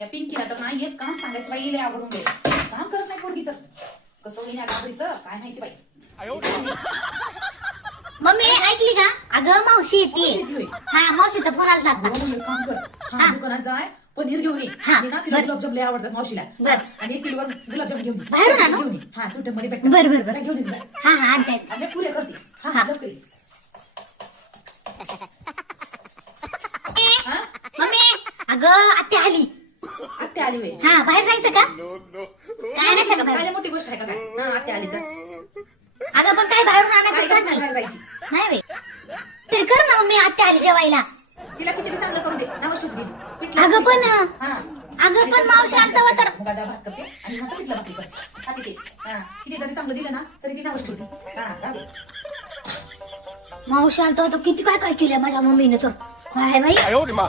या पिंकीला तर नाही एक काम सांगायचं बाई, लय आवडून दे. काम करत नाही पोरगी तर. कसं होईना गाबरीचं काय माहिती बाई. मम्मी ऐकली का? अगं मावशी मावशी येते होय. येते. हा मावशीचा फोन आला आता. हो, एक काम कर. हा, दुकानात जाय पनीर घेऊन ये. हा, आणि ना तिला बरं. गुलाबजाम लय आवडतात मावशीला. बरं. आणि 1 किलो गुलाबजाम घेऊन ये. बाहेरून आणू? घेऊन ये. हा, सुट्ट्यामध्ये भेटतात. बरं, बरं, बरं. जा, घेऊन ये जा. हा हा आणते. आणि पुरे करते. हा हा. लवकर ये. हा? मम्मी अगं आत्या आली. आत्या आली वे. हा बाहेर जायचं का? काय आणायचं का बाहेर? काय मोठी गोष्ट आहे का काय? हा, आत्या आली तर अगं पण काय बाहेरून काय आणायचं जात सांग नाही की. बाहेर जायची. नाही वे तरी कर ना मम्मी आत्या आली जेवायला. तिला किती बी चांगलं करू दे. नवस दिली. पिठलं अगं पण हा. अगं पण मावशी आलता वा तर. मुगाचा भात करते आणि नंतर पिठलं भाकरी करते. खाते ते. हा. किती जरी चांगलं दिलं ना तरी ती नवस ठेवते. हा, राहू दे. मावशी आलता होता किती काय काय केलं माझ्या मम्मीने तर. काय बाई 哎呦我的妈！